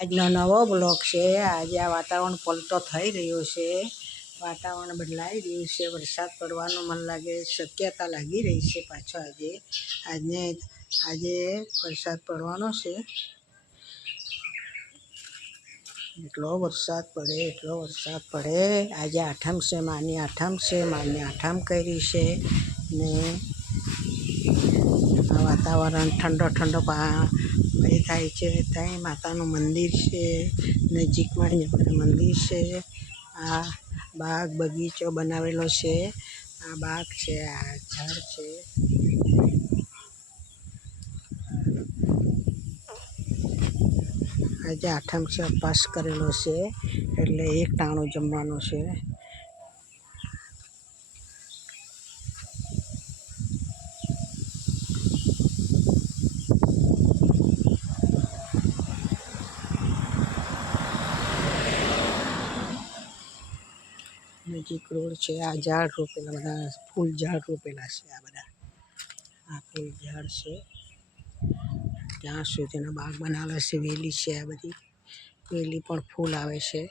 આજનો નવો બ્લોગ છે। આજે આ વાતાવરણ પલટો થઈ રહ્યો છે, વાતાવરણ બદલાઈ રહ્યું છે, વરસાદ પડવાનું મન લાગે શક્યતા લાગી રહી છે। પાછો આજે વરસાદ પડવાનો છે। એટલો વરસાદ પડે આજે આઠમ છે, માની આઠમ છે, માની આઠમ કરી છે ને વાતાવરણ ઠંડો એ થાય છે। ત્યાં માતાનું મંદિર છે, નજીકમાં મંદિર છે। આ બાગ બગીચો બનાવેલો છે, આ બાગ છે, આ ઝાડ છે। આજે આઠમ છે, ઉપવાસ કરેલો છે એટલે એક ટાણું જમવાનું છે। નજીક રોડ છે, આ ઝાડ રોપેલા બધા ફૂલ ઝાડ રોપેલા છે। આ ફૂલ ઝાડ છે, ત્યાં સુધીનો બાગ બનાવેલો છે। વેલી છે, આ બધી વેલી પણ ફૂલ આવે છે।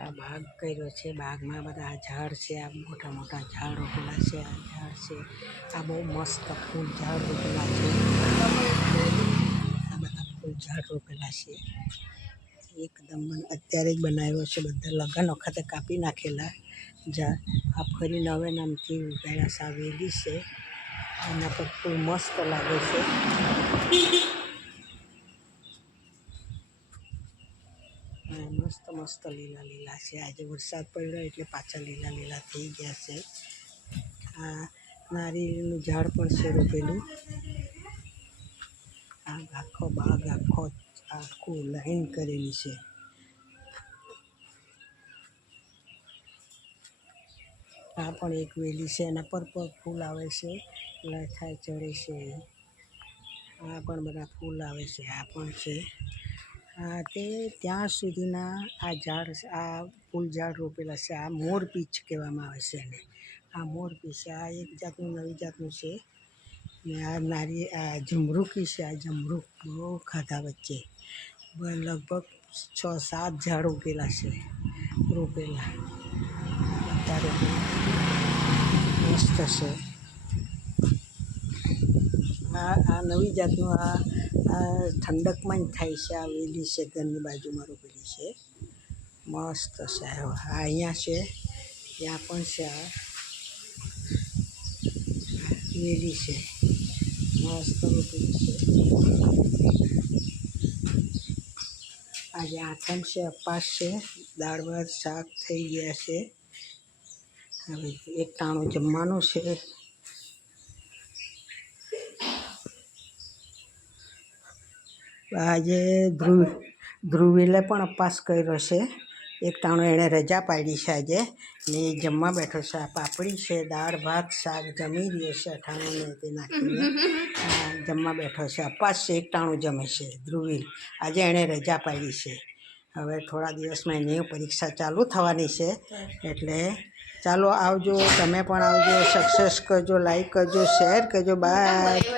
આ બાગ કર્યો છે, બાગમાં બધા ઝાડ છે, આ મોટા મોટા ઝાડ રોપેલા છે। આ ઝાડ છે, આ બહુ મસ્ત ફૂલ ઝાડ રોપેલા છે। આ બધા ફૂલ ઝાડ રોપેલા છે, એકદમ અત્યારે જ બનાવ્યો છે। બધા લગ્ન વખતે કાપી નાખેલા ઝાડ આ ફરી નવે નામથી ઉગાડ્યા સાવેલી છે, એના પર ફૂલ મસ્ત લાગે છે। મસ્ત લીલા છે। આજે વરસાદ પડ્યો એટલે પાછા લીલા થઈ ગયા છે। આ નારિયેળનું ઝાડ પણ છે રોપેલું। આ આખો બાગ આખું લાઈન કરેલી છે। આ પણ એક વેલી છે, એના પર ફૂલ આવે છે, લખાય ચડે છે। આ પણ બધા ફૂલ આવે છે, આ પણ છે। તે ત્યાં સુધીના આ ઝાડ આ ફૂલ ઝાડ રોપેલા છે। આ મોરપીંછ કહેવામાં આવે છે એને, આ મોરપીંછ આ એક જાતનું નવી જાતનું છે ને આ જમરૂકી છે। આ જમરૂક બહુ ખાધા વચ્ચે લગભગ 6-7 ઝાડ ઉગેલા છે, રોપેલા અત્યારે મસ્ત છે। આ નવી જાતનું આ ઠંડકમાં જ થાય છે। આ વેલી છે, ઘરની બાજુમાં રોપેલી છે, મસ્ત છે। આ અહીંયા છે, ત્યાં પણ છે, આ વેલી છે, મસ્ત રોપેલી છે। આજે આઠમ છે, ઉપવાસ છે, દાળ ભાત શાક થઈ ગયા છે। હવે એક ટાણું જમવાનું છે। આજે ધ્રુવીલે પણ ઉપવાસ કર્યો છે, એક ટાણું એણે રજા પાડી છે આજે ને એ જમવા બેઠો છે। આ પાપડી છે, દાળ ભાત શાક જમી રહ્યો છે, અઠાણું ને તે નાખીને જમવા બેઠો છે। ઉપવાસ છે, એક ટાણું જમે છે ધ્રુવીલ, આજે એણે રજા પાડી છે। હવે થોડા દિવસમાં એની પરીક્ષા ચાલુ થવાની છે, એટલે ચાલો આવજો, તમે પણ આવજો, સક્સેસ કરજો, લાઈક કરજો, શેર કરજો, બાય।